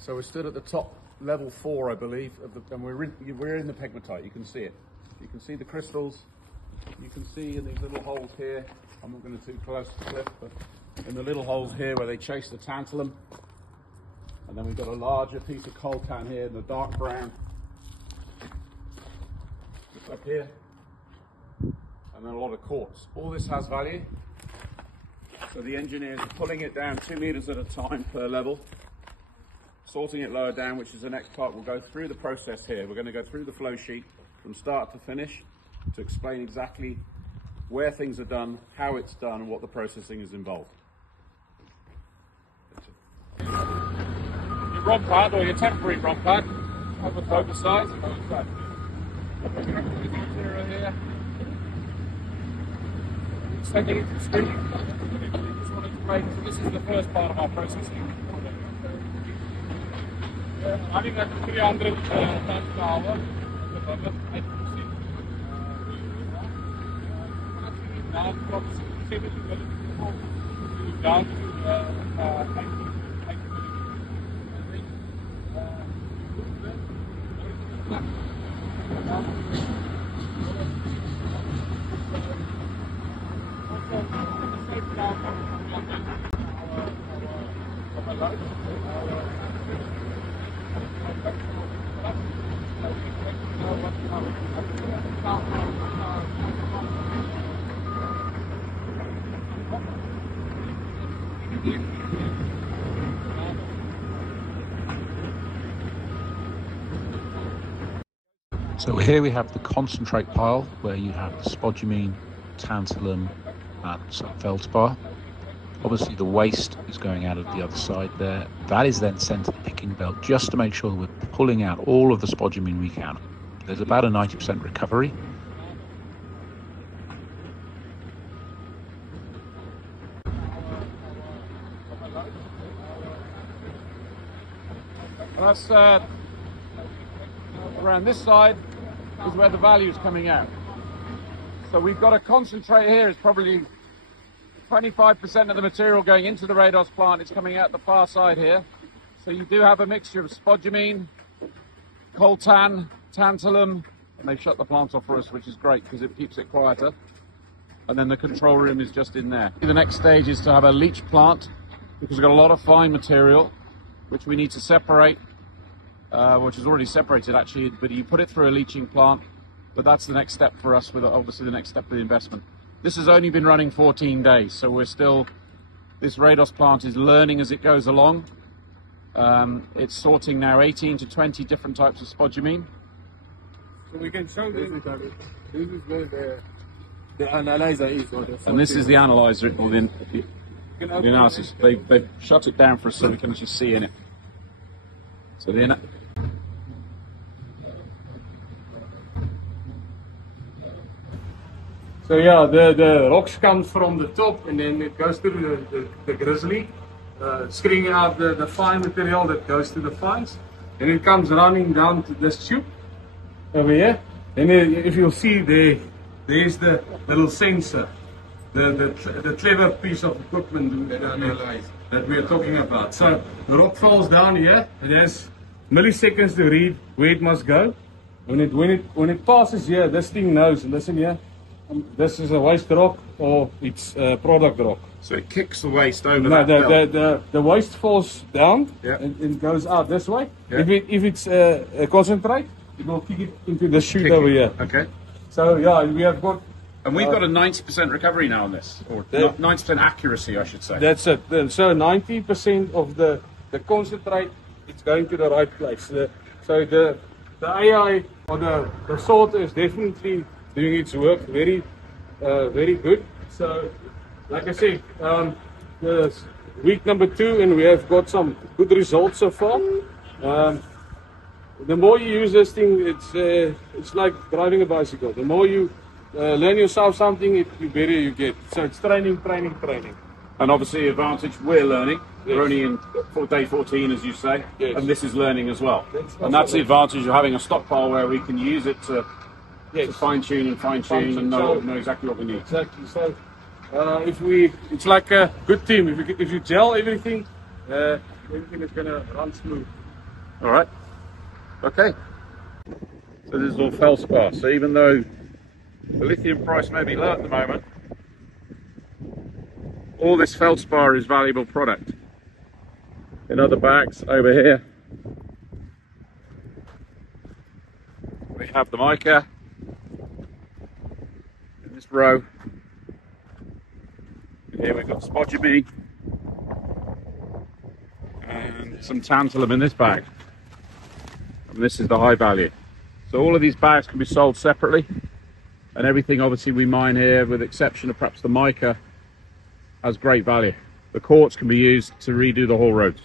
So we're stood at the top level 4, I believe, and we're in the pegmatite. You can see it. You can see the crystals. You can see in these little holes here. I'm not going to too close to the cliff, but in the little holes here where they chase the tantalum. And then we've got a larger piece of coltan here in the dark brown. Just up here. And then a lot of quartz. All this has value. So the engineers are pulling it down 2 meters at a time per level, sorting it lower down, which is the next part. We'll go through the process here. We're going to go through the flow sheet from start to finish to explain exactly where things are done, how it's done, and what the processing is involved. Your rod pad, or your temporary rod pad, over the side. Here. Taking it to the screen. Just wanted to make, so this is the first part of our processing. Having at 300 tons per hour, now from 70 down to 80. So here we have the concentrate pile where you have the spodumene, tantalum and some feldspar. Obviously the waste is going out of the other side there. That is then sent to the picking belt just to make sure that we're pulling out all of the spodumene we can. There's about a 90% recovery. That's around this side is where the value is coming out. So we've got a concentrate here. It's probably 25% of the material going into the Rados plant. It's coming out the far side here. So you do have a mixture of spodumene, coltan, tantalum, and they've shut the plant off for us, which is great because it keeps it quieter. And then the control room is just in there. The next stage is to have a leach plant because we've got a lot of fine material which we need to separate, which is already separated actually, but you put it through a leaching plant. But that's the next step for us, with obviously the next step of the investment. This has only been running 14 days, so we're still, this Rados plant is learning as it goes along. It's sorting now 18 to 20 different types of spodumene. So we can show this is where the analyzer is. And this is the analyzer within the analysis. They've shut it down for us so we can actually see in it. So the So yeah, the rocks comes from the top and then it goes to the grizzly, screening out the fine material that goes to the fines, and it comes running down to this tube over here. And if you'll see there's the little sensor, the clever piece of equipment that we are talking about. So the rock falls down here, it has milliseconds to read where it must go. When it passes here, this thing knows, and listen here. This is a waste rock or it's a product rock. So it kicks the waste over No, that the waste falls down and goes out this way. Yeah. If it's a concentrate, it will kick it into the chute over here. Okay. So yeah, we have got. And we've got a 90% recovery now on this, or 90% accuracy, I should say. That's it. So 90% of the concentrate, it's going to the right place. So the AI or the salt is definitely doing its work very good. So like I said, the week number 2 and we have got some good results so far. The more you use this thing, it's like driving a bicycle. The more you learn yourself something, the better you get. So it's training. And obviously advantage, we're learning. Yes. We're only in day 14, as you say, yes. And this is learning as well. And that's the advantage of having a stockpile where we can use it to fine-tune and know exactly what we need. Exactly. So it's like a good team. If you gel everything, everything is going to run smooth. All right. Okay. So this is all feldspar. So even though the lithium price may be low at the moment, all this feldspar is valuable product. In other bags over here, we have the mica. In this row, here we've got spodumene and some tantalum in this bag. And this is the high value. So all of these bags can be sold separately, and everything obviously we mine here, with the exception of perhaps the mica, has great value. The quartz can be used to redo the whole roads.